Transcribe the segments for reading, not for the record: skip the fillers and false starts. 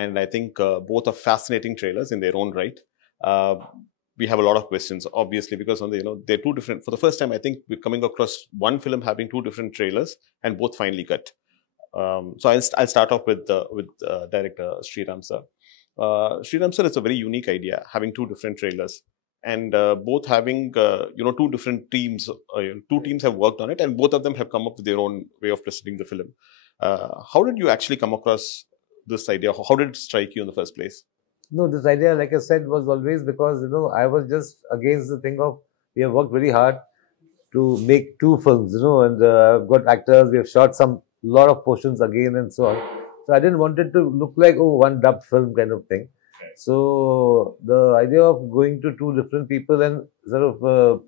and I think both are fascinating trailers in their own right. Uh, we have a lot of questions, obviously, because on the they're two different. For the first time, I think we're coming across one film having two different trailers and both finely cut. So I'll start off with director Sriram sir. Sriram sir, it's a very unique idea having two different trailers and both having two different teams. Two teams have worked on it, and both of them have come up with their own way of presenting the film. How did you actually come across this idea? How did it strike you in the first place? No, this idea, like I said, was always because, I was just against the thing of we have worked very hard to make two films, and I've got actors, we have shot some lot of portions again and so on. So I didn't want it to look like, one dubbed film kind of thing. So the idea of going to two different people and sort of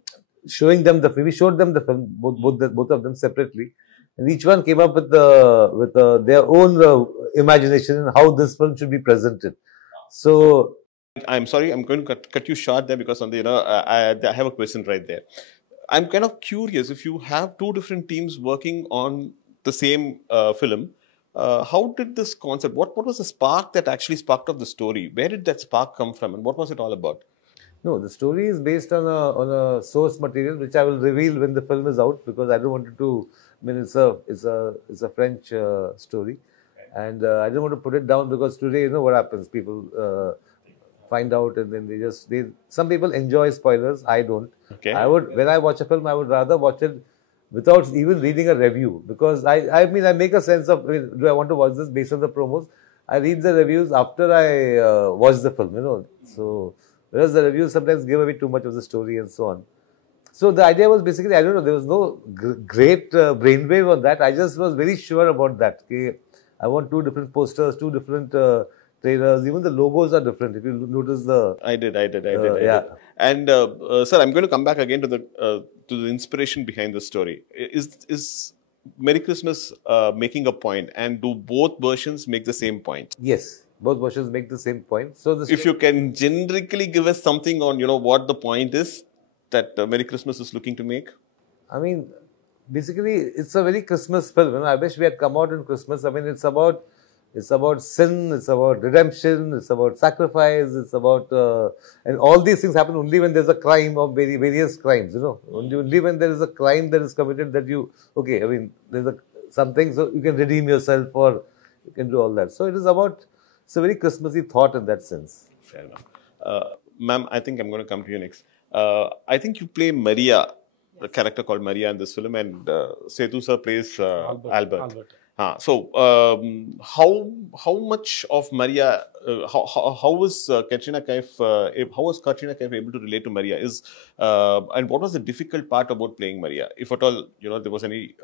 showing them the film, we showed them the film, both of them separately, and each one came up with their own imagination and how this film should be presented. So I'm sorry, I'm going to cut you short there because on the I have a question right there. I'm kind of curious, if you have two different teams working on the same film, how did this concept? What was the spark that actually sparked off the story? Where did that spark come from, and what was it all about? No, the story is based on a source material which I will reveal when the film is out, because I don't want it to. I mean, it's a French story, and I don't want to put it down because today, what happens? People find out and then some people enjoy spoilers. I don't. Okay. When I watch a film, I would rather watch it without even reading a review, because I make a sense of, do I want to watch this based on the promos? I read the reviews after I watch the film, So whereas the reviews sometimes give away too much of the story and so on. So the idea was basically, I don't know, there was no great brainwave on that. I just was very sure about that. Okay? I want two different posters, two different trailers. Even the logos are different. If you notice the... I did. Yeah. And sir, I'm going to come back again to the inspiration behind the story. Is Merry Christmas making a point, and do both versions make the same point? Yes, both versions make the same point. So if you can generically give us something on what the point is that Merry Christmas is looking to make. I mean, basically, it's a very Christmas film. I wish we had come out in Christmas. I mean, it's about sin, it's about redemption, it's about sacrifice, it's about and all these things happen only when there's a crime of various crimes. Only when there is a crime that is committed that there's something, so you can redeem yourself or you can do all that. So it's a very Christmassy thought in that sense. Fair enough. Ma'am, I think I'm going to come to you next. I think you play Maria, a character called Maria in this film, and Sethu sir plays Albert. So how much of Maria? How was Katrina Kaif? How was Katrina Kaif able to relate to Maria? And what was the difficult part about playing Maria, if at all there was any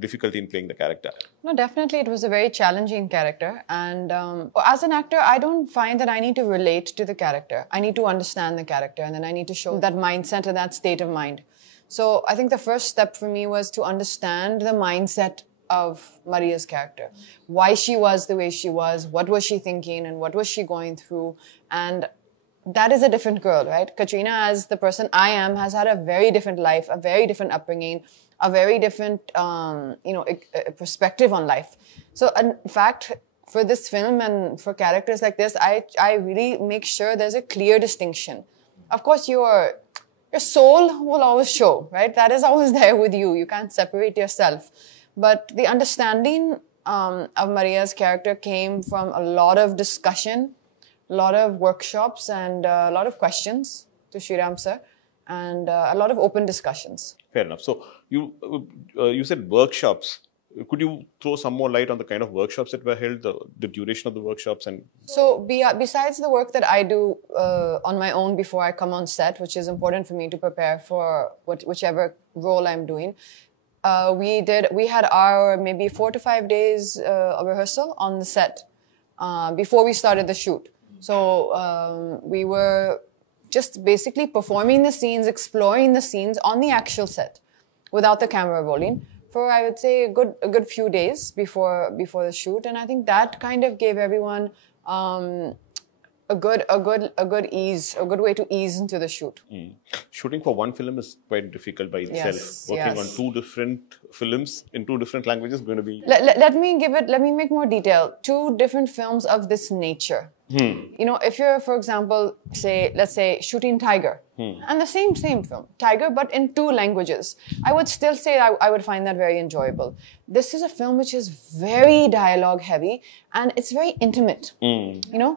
difficulty in playing the character? No, definitely it was a very challenging character, and as an actor, I don't find that I need to relate to the character. I need to understand the character, and then I need to show that mindset and that state of mind. So I think the first step for me was to understand the mindset of Maria's character, why she was the way she was, what was she thinking, and what was she going through. And that is a different girl, right? Katrina, as the person I am, has had a very different life, a very different upbringing, a very different, perspective on life. So in fact, for this film and for characters like this, I really make sure there's a clear distinction. Of course, your soul will always show, right? That is always there with you. You can't separate yourself. But the understanding of Maria's character came from a lot of discussion, a lot of workshops, and a lot of questions to Sriram sir, and a lot of open discussions. Fair enough. So you said workshops. Could you throw some more light on the kind of workshops that were held, the duration of the workshops? And so besides the work that I do on my own before I come on set, which is important for me to prepare for whichever role I'm doing, we had our maybe 4 to 5 days of rehearsal on the set before we started the shoot. So we were just basically performing the scenes, exploring the scenes on the actual set without the camera rolling for, I would say, a good few days before the shoot. And I think that kind of gave everyone a a good way to ease into the shoot. Shooting for one film is quite difficult by itself. Yes, Working yes. on two different films in two different languages is going to be... Let me make more detail. Two different films of this nature. You know, if you're, for example, let's say shooting Tiger, and the same film, Tiger, but in two languages, I would still say I would find that very enjoyable. This is a film which is very dialogue heavy, and it's very intimate. You know,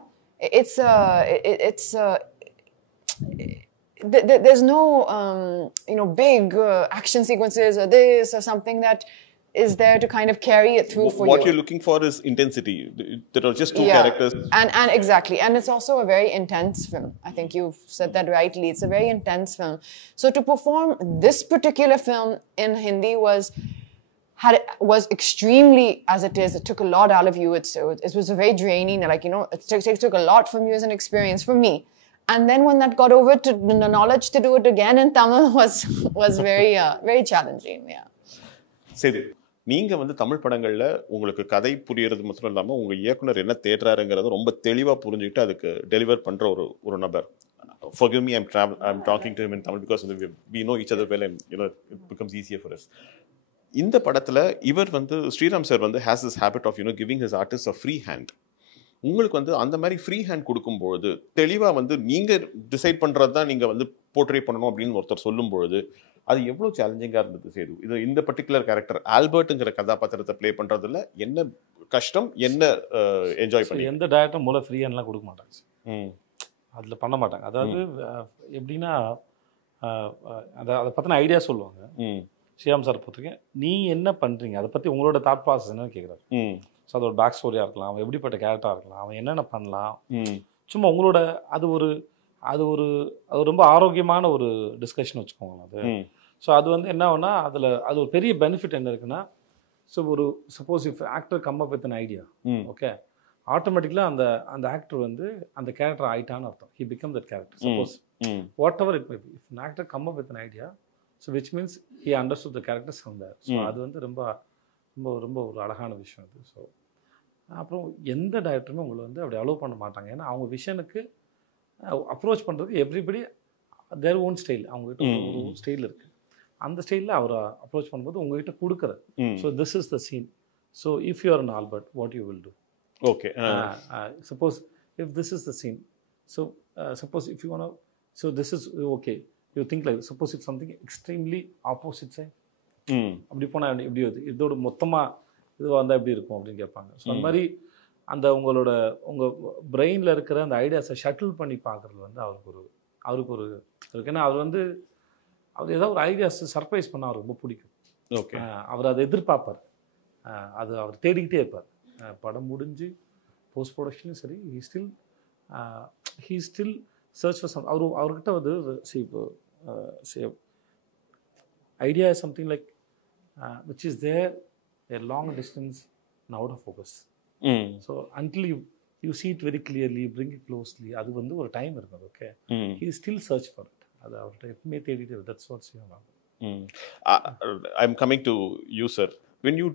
there's no big action sequences or this or something that is there to kind of carry it through for you. What you're looking for is intensity. There are just two characters. And exactly. And it's also a very intense film. I think you've said that rightly. It's a very intense film. So to perform this particular film in Hindi was extremely, as it is, it took a lot out of you. It was very draining. Like, you know, it took a lot from you as an experience, from me. And then when that got over to the knowledge to do it again in Tamil was very, very challenging. Yeah. Sethu, நீங்க வந்து தமிழ் படங்கள்ல உங்களுக்கு கதை புரியறது மட்டும் இல்லாம உங்க இயக்குனர் என்ன தேடுறாருங்கறத ரொம்ப தெளிவா புரிஞ்சுக்கிட்டு அதுக்கு டெலிவர் பண்ற ஒரு நபர். Forgive me, I'm talking to him in Tamil because we know each other well and you know it becomes easier for us. இந்த படத்துல இவர் வந்து ஸ்ரீராம் சார் வந்து has this habit of giving his artists a free hand. உங்களுக்கு வந்து அந்த மாதிரி free hand கொடுக்கும்போது தெளிவா வந்து நீங்க டிசைட் பண்றது தான் நீங்க வந்து போர்ட்ரே பண்ணணும் அப்படின்னு ஒருத்தர் சொல்லும்போது அது எவ்வளவு சேலஞ்சிங்கா இருந்தது சேது? இது இந்த பர்டிகுலர் கேரக்டர் ஆல்பர்ட்ங்கிற கதாபாத்திரத்தை ப்ளே பண்றதுல என்ன கஷ்டம், என்ன என்ஜாய் பண்ணி? எந்த டைரக்டர் மூல ஃப்ரீ ஹேண்ட்லாம் கொடுக்க மாட்டாங்க, அதில் பண்ண மாட்டாங்க. அதாவது எப்படின்னா அதை பற்றின ஐடியா சொல்லுவாங்க. ஸ்ரீராம் சார் பொறுத்திருக்கேன், நீ என்ன பண்ணுறீங்க, அதை பற்றி உங்களோட தாட் ப்ராசஸ் என்னன்னு கேட்குறாரு. ஸோ அதோட பேக் ஸ்டோரியாக இருக்கலாம், அவன் எப்படிப்பட்ட கேரக்டராக இருக்கலாம், அவன் என்னென்ன பண்ணலாம், சும்மா உங்களோட அது ரொம்ப ஆரோக்கியமான ஒரு டிஸ்கஷன் வச்சுக்கோங்களேன் அது. ஸோ அது வந்து என்ன ஆகுனா அதில் அது ஒரு பெரிய பெனிஃபிட் என்ன இருக்குன்னா, so suppose if actor come up with an idea, okay, ஆட்டோமேட்டிக்கலாக அந்த ஆக்டர் வந்து அந்த கேரக்டர் ஆயிட்டான்னு அர்த்தம். He become that character. Suppose whatever it may be, if an actor come up with an idea, so which means he understood the characters from there. So அது வந்து ரொம்ப ரொம்ப ரொம்ப ஒரு அழகான விஷயம் அது. ஸோ அப்புறம் எந்த டைரக்டருமே உங்களை வந்து அப்படி அலோவ் பண்ண மாட்டாங்க. ஏன்னா அவங்க விஷனுக்கு அப்ரோச் பண்ணுறதுக்கு எவ்ரிபடி தேர் ஓன் ஸ்டைல், அவங்ககிட்ட ஒரு ஸ்டைல் இருக்குது. அந்த ஸ்டைலில் அவரை அப்ரோச் பண்ணும்போது உங்ககிட்ட கொடுக்குற, so this is the scene, so if you are an Albert what you will do, okay, suppose if this is the scene, so suppose if you want, so this is okay, you think like suppose it something extremely opposite side, அப்படி போனால் எப்படி வருது, இதோட மொத்தமாக இதுவாக வந்தால் எப்படி இருக்கும் அப்படின்னு கேட்பாங்க. ஸோ அந்த மாதிரி அந்த உங்கள் பிரெயினில் இருக்கிற அந்த ஐடியாஸை ஷட்டில் பண்ணி பார்க்குறது வந்து அவருக்கு ஒரு இருக்கு. ஏன்னா அவர் ஏதாவது ஒரு ஐடியாஸ் சர்ப்ரைஸ் பண்ண அவருக்கு ரொம்ப பிடிக்கும். ஓகே, அவர் அதை எதிர்பார்ப்பார், அவர் தேடிக்கிட்டே இருப்பார். படம் முடிஞ்சு போஸ்ட் ப்ரொடக்ஷனும் சரி, he still search for some. அவர்கிட்ட வந்து idea is something like which is there a long distance and out of focus. So until you see it very clearly, you bring it closely, அது வந்து ஒரு time இருக்கும். Okay, he still search for it. அது அவர்கிட்ட எப்பவுமே தேடிட்டு, that's what's going. I'm coming to you, sir. When you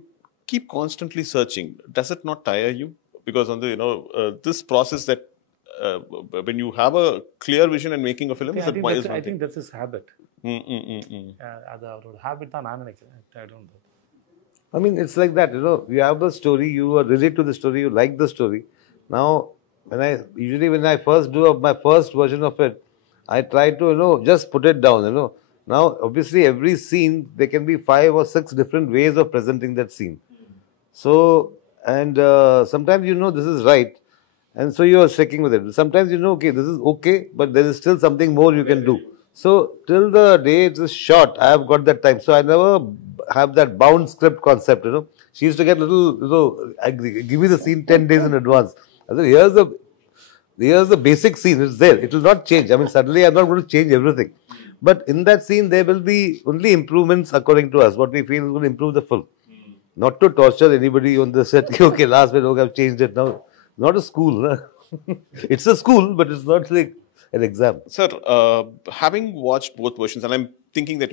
keep constantly searching, does it not tire you? Because this process that when you have a clear vision and making a film, I think that's his habit. அது அவரோட habit தான் நான் நினைக்கிறேன். I don't know. I mean, it's like that, you have the story, you relate to the story, you like the story. Now, when I first do my first version of it, I try to, just put it down, Now, obviously, every scene, there can be 5 or 6 different ways of presenting that scene. So, and sometimes this is right, and so you are sticking with it. Sometimes okay, this is okay, but there is still something more you can do. So, till the day it is shot, I have got that time. So, I never have that bound script concept, She used to get little, give me the scene 10 days in advance. I said, here's the basic scene, it's there. It will not change. I mean, suddenly I'm not going to change everything. But in that scene, there will be only improvements according to us, what we feel is going to improve the film. Not to torture anybody on the set. Okay, last minute, okay, I've changed it now. Not a school. It's a school, but it's not like an exam. Sir, having watched both versions, and I'm thinking that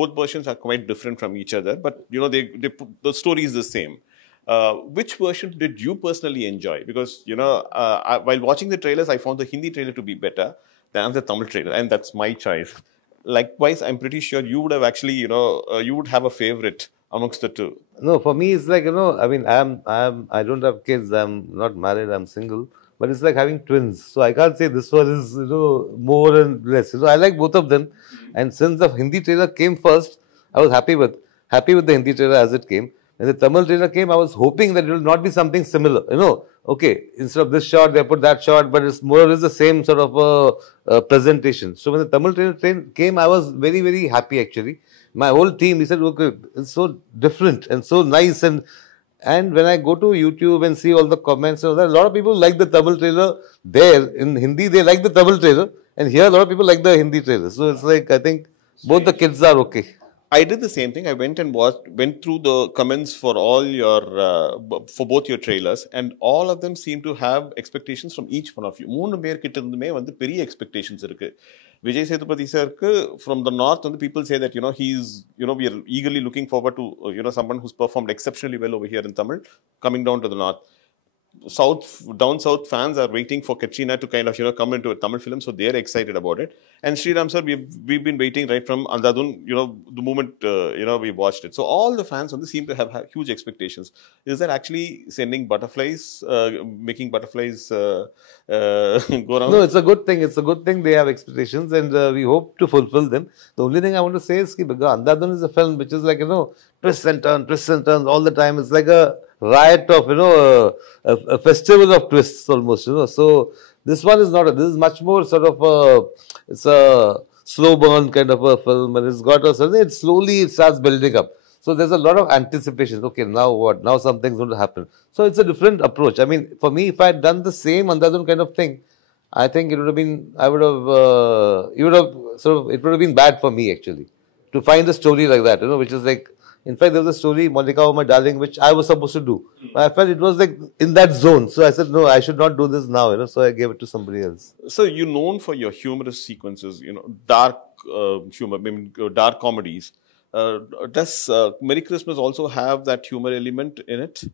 both versions are quite different from each other, but the story is the same. which version did you personally enjoy? Because, while watching the trailers, I found the Hindi trailer to be better than the Tamil trailer, and that's my choice. Likewise, I'm pretty sure you would have actually, you would have a favorite amongst the two. No, for me, it's like, I mean, I don't have kids. I'm not married. I'm single. But it's like having twins. So I can't say this one is, more and less. I like both of them. And since the Hindi trailer came first, I was happy with the Hindi trailer as it came. When the Tamil trailer came, I was hoping that it will not be something similar. Okay, instead of this shot, they put that shot, but it's more or less the same sort of presentation. So when the Tamil trailer came, I was very, very happy actually. My whole team, he said, okay, it's so different and so nice. And when I go to YouTube and see all the comments, a lot of people like the Tamil trailer there. In Hindi, they like the Tamil trailer. And here, a lot of people like the Hindi trailer. So it's like, I think both the kids are okay. I did the same thing. I went and went through the comments for all your, for both your trailers, and all of them seem to have expectations from each one of you. மூணு பேர் கிட்ட இருந்துமே வந்து பெரிய expectations இருக்கு. Vijay Sethupathi sir, from the north, people say that, he's, we are eagerly looking forward to, someone who's performed exceptionally well over here in Tamil, coming down to the north. Down south fans are waiting for Katrina to kind of, come into a Tamil film, so they're excited about it. And Sriram sir, we've been waiting right from Andadun, the moment, we watched it. So all the fans seem to have huge expectations. Is that actually sending butterflies, making butterflies go around? No, it's a good thing. It's a good thing they have expectations, and we hope to fulfill them. The only thing I want to say is that Andadun is a film which is like, twists and turns all the time. It's like a riot of, a festival of twists almost, So this one is not, this is much more sort of it's a slow burn kind of a film, and it's got it starts building up. So there's a lot of anticipation. Okay, now what? Now something's going to happen. So it's a different approach. I mean, for me, if I had done the same Andadun kind of thing, I think it would have been, it would have been bad for me actually, to find a story like that, which is like, in fact, there was a story, Monica, oh my darling, which I was supposed to do. But I felt it was like in that zone. So I said, no, I should not do this now, So I gave it to somebody else. So you're known for your humorous sequences, dark humor, dark comedies. Does Merry Christmas also have that humor element in it?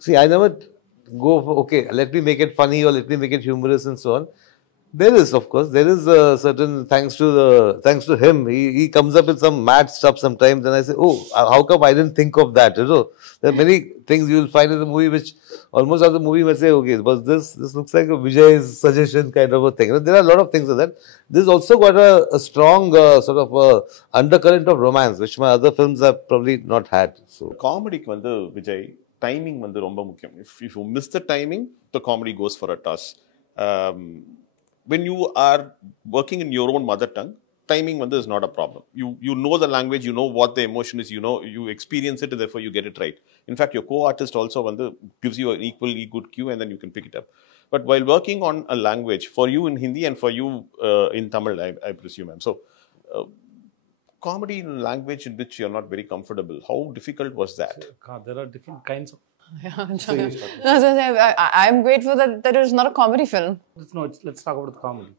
See, I never go for, okay, let me make it funny or let me make it humorous and so on. There is, of course, certain, thanks to him, he comes up with some mad stuff sometimes, and I say, oh, how come I didn't think of that, There are many things you will find in the movie which almost after the movie you may say, okay, but this looks like a Vijay's suggestion kind of a thing. There are a lot of things like that. This also got a strong sort of undercurrent of romance, which my other films have probably not had. So comedy Vijay, timing romba mukkiyam. If you miss the timing, the comedy goes for a toss. When you are working in your own mother tongue, timing is not a problem. You know the language, you know what the emotion is, you experience it, and therefore you get it right. In fact, your co-artist also gives you an equally good cue, and then you can pick it up. But while working on a language, for you in Hindi and for you in Tamil, I presume. So, comedy in a language in which you're not very comfortable, how difficult was that? There are different kinds of... I'm grateful that it is not a comedy film. Let's talk about the comedy.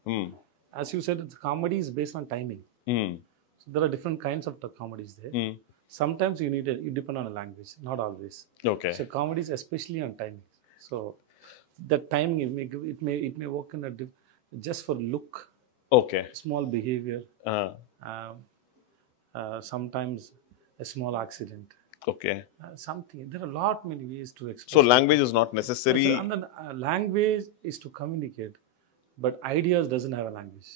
As you said, the comedy is based on timing. So there are different kinds of comedies there. Sometimes you depend on a language, not always. Okay. So comedy is especially on timing. So the timing it may work in just for look. Okay. Small behavior. Sometimes a small accident. Okay. Something. There are many ways to express. So language is not necessary. And then language is to communicate, but ideas doesn't have a language.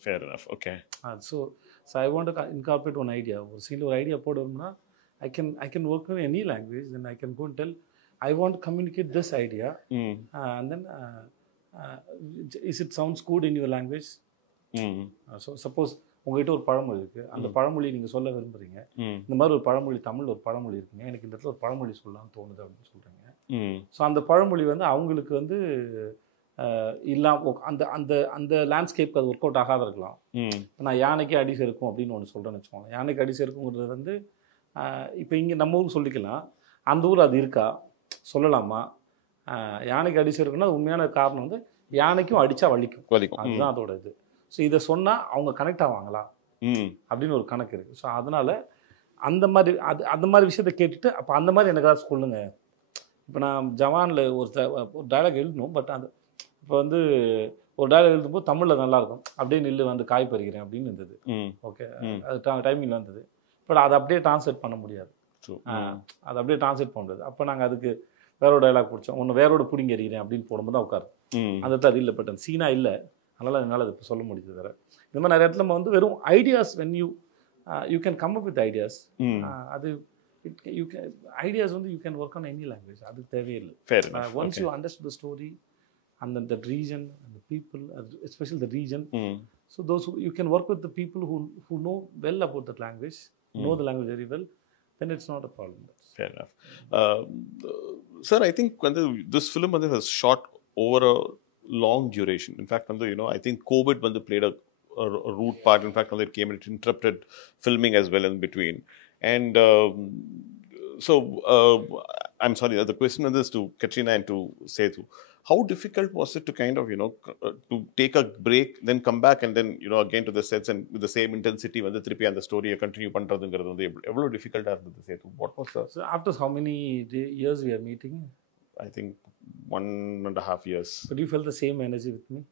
Fair enough. Okay. So I want to incorporate one idea. Or scene or idea I can work in any language. Then I can go and tell, I want to communicate this idea. And then is it sounds good in your language? So suppose உங்ககிட்ட ஒரு பழமொழி இருக்குது, அந்த பழமொழி நீங்கள் சொல்ல விரும்புகிறீங்க, இந்த மாதிரி ஒரு பழமொழி, தமிழில் ஒரு பழமொழி இருக்குங்க, எனக்கு இந்த இடத்துல ஒரு பழமொழி சொல்லலாம்னு தோணுது அப்படின்னு சொல்கிறீங்க. ஸோ அந்த பழமொழி அவங்களுக்கு அந்த லேண்ட்ஸ்கேப்க்கு அது ஒர்க் அவுட் ஆகாத இருக்கலாம். நான் யானைக்கு அடி செருக்கும் அப்படின்னு ஒன்று சொல்கிறேன்னு வச்சுக்கோங்க. யானைக்கு அடி செருக்குங்கிறது இப்போ இங்கே நம்ம ஊருக்கு சொல்லிக்கலாம், அந்த ஊர் அது இருக்கா, சொல்லலாமா? யானைக்கு அடி செருக்குன்னா அது உண்மையான காரணம் யானைக்கும் அடித்தா வலிக்கும், அதுதான் அதோட இது. ஸோ இதை சொன்னால் அவங்க கனெக்ட் ஆவாங்களா அப்படின்னு ஒரு கணக்கு இருக்குது. ஸோ அதனால் அந்த மாதிரி விஷயத்தை கேட்டுட்டு, அப்போ அந்த மாதிரி எனக்காவது சொல்லுங்க இப்போ நான் ஜவானில் ஒரு டைலாக் எழுதணும், பட் அந்த இப்போ வந்து ஒரு டைலாக் எழுதும்போது தமிழில் நல்லாயிருக்கும், அப்படியே நில்லு வந்து காய் பறிக்கிறேன் அப்படின்னு இருந்தது. ஓகே, அது டைமிங்கில் வந்தது. பட் அதை அப்படியே டிரான்ஸ்லேட் பண்ண முடியாது. அதை அப்படியே டிரான்ஸ்லேட் பண்ண முடியாது. அப்போ நாங்கள் அதுக்கு வேற ஒரு டைலாக் பிடிச்சோம். ஒன்று வேரோட பிடிங்க எறிகிறேன் அப்படின்னு போடும்போது தான் உட்காரு. அந்த தான் அது இல்லை, பட் அந்த சீனா இல்லை, அதனால் என்னால் அது இப்போ சொல்ல முடியுது. வேறு இந்த மாதிரி நிறைய இடத்துல நம்ம வந்து வெறும் ideas, when you can come up with ideas. அது ஐடியாஸ் வந்து you can work on any language, அது தேவையில்லை. Once you understand the story and then the region and the people, especially the region. So those who you can work with the people who know well about that language, know the language very well, then it's not a problem. Fair enough. Sir, I think when this film was shot over a long duration. In fact, I think COVID played a root part. In fact, it came and it interrupted filming as well in between. And so I'm sorry, the question is to Katrina and to Sethu. How difficult was it to kind of, to take a break, then come back and then, again to the sets and with the same intensity when the trippy and the story continue pandradungiradhu evlo difficult ah irundhathu Sethu? What was the... So after how many years we are meeting? I think 1.5 years. But you felt the same energy with me?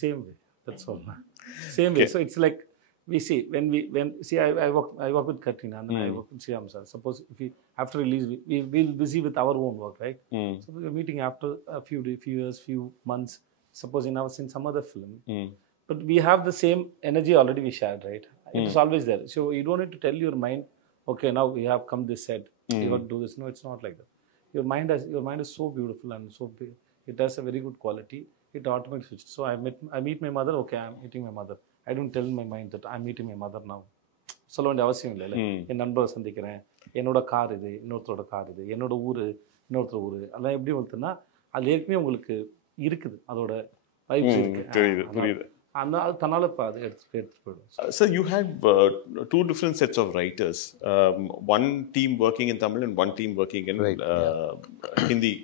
Same way. That's all. Same way. Okay. So it's like we see I work with Katrina and then I work with Shyam sir. Suppose if we after release we'll busy with our own work, right? So we are meeting after a few years, few months. Suppose in some other film, but we have the same energy already we shared, right? It is always there. So you don't need to tell your mind, okay, now we have come this set, you have to do this. No, it's not like that. Your mind is so beautiful and so big. It has a very good quality. It automatically switches. So I meet my mother. Okay, I'm meeting my mother. I don't tell my mind that I'm meeting my mother now. சொல்ல வேண்டிய அவசியம் இல்லை. என் நண்பரை சந்திக்கிறேன், என்னோட car இது, இன்னொருத்தரோட car இது, என்னோட ஊர், இன்னொருத்தர் ஊர், அதெல்லாம் எப்படி வந்துன்னா அது ஏற்கனவே உங்களுக்கு இருக்குது, அதோட வைப்ஸ் இருக்கு. அது தன்னால இப்போ அது எடுத்துட்டு போயிடும். So you had two different sets of writers, one team working in Tamil and one team working in Hindi.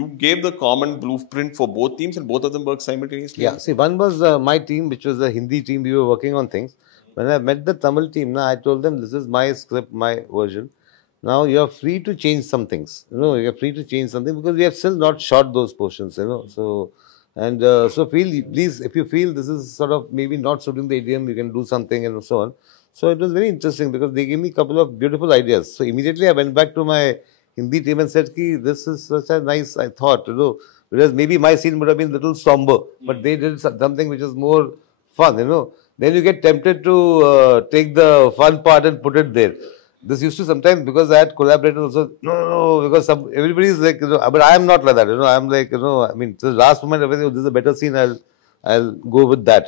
You gave the common blueprint for both teams and both of them worked simultaneously? Yeah, see, one was my team, which was the Hindi team. We were working on things. When I met the Tamil team, I told them, this is my script, my version. Now you are free to change some things. You are free to change something because we have still not shot those portions, So, and so please, if you feel this is sort of maybe not suiting the idiom, you can do something and so on. So it was very interesting because they gave me a couple of beautiful ideas. So immediately I went back to my Hindi team and said, this is such a nice, I thought, because maybe my scene would have been a little somber, but they did something which is more fun, Then you get tempted to take the fun part and put it there. This used to sometimes, because I had collaborators also, no, because everybody is like, but I am not like that, I'm like, I mean, the last moment, everything, this is a better scene, I'll go with that,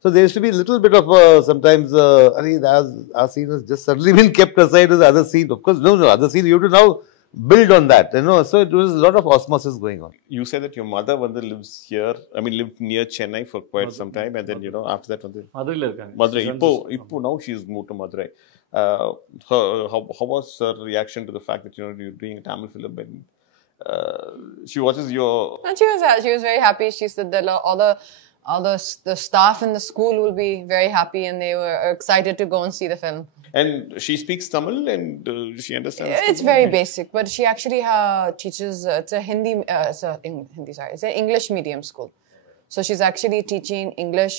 So there used to be a little bit of sometimes, our scene has just suddenly been kept aside as the other scene. Of course, no, other scene, you have to now build on that, So it was a lot of osmosis going on. You said that your mother lives here, lived near Chennai for quite some time, and then, after that, Madurai. Now she's moved to Madurai. How was her reaction to the fact that, you're doing a Tamil film and she watches your... And she was very happy. She said that all the staff in the school will be very happy and they were excited to go and see the film. And she speaks Tamil and she understands. It's very basic, but she actually teaches. It's a Hindi. It's an English medium school. So she's actually teaching English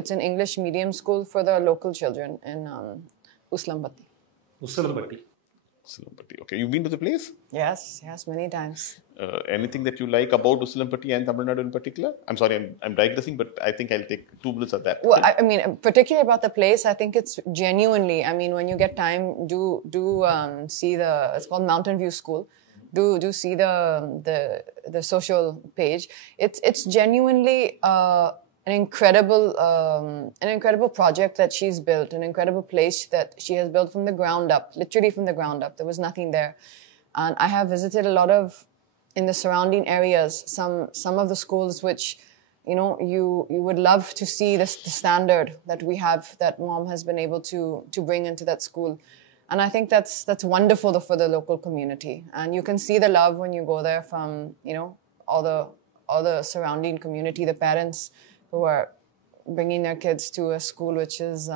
it's an English medium school for the local children in Uslampati. Okay, you've been to the place? Yes, many times. Anything that you like about Uslampati and Tamil Nadu in particular? I'm sorry, I'm digressing, but I think I'll take 2 minutes of that. Well, I mean, particularly about the place, I think it's genuinely, I mean, when you get time, do see it's called Mountain View School. Do see the social page. It's genuinely an incredible project that she's built, an incredible place that she has built from the ground up, literally from the ground up. There was nothing there. And I have visited a lot of, in the surrounding areas, some of the schools which, you would love to see the standard that we have, that mom has been able to bring into that school. And I think that's wonderful for the local community. And you can see the love when you go there from, all the surrounding community, the parents who are bringing their kids to a school which is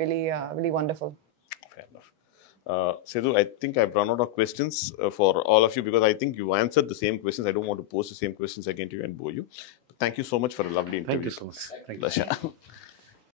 really really wonderful. Fair enough. Sethu, I think I've run out of questions for all of you because I think you answered the same questions. I don't want to pose the same questions again to you and bore you. But thank you so much for a lovely interview. Thank you so much. Thank you. Pleasure.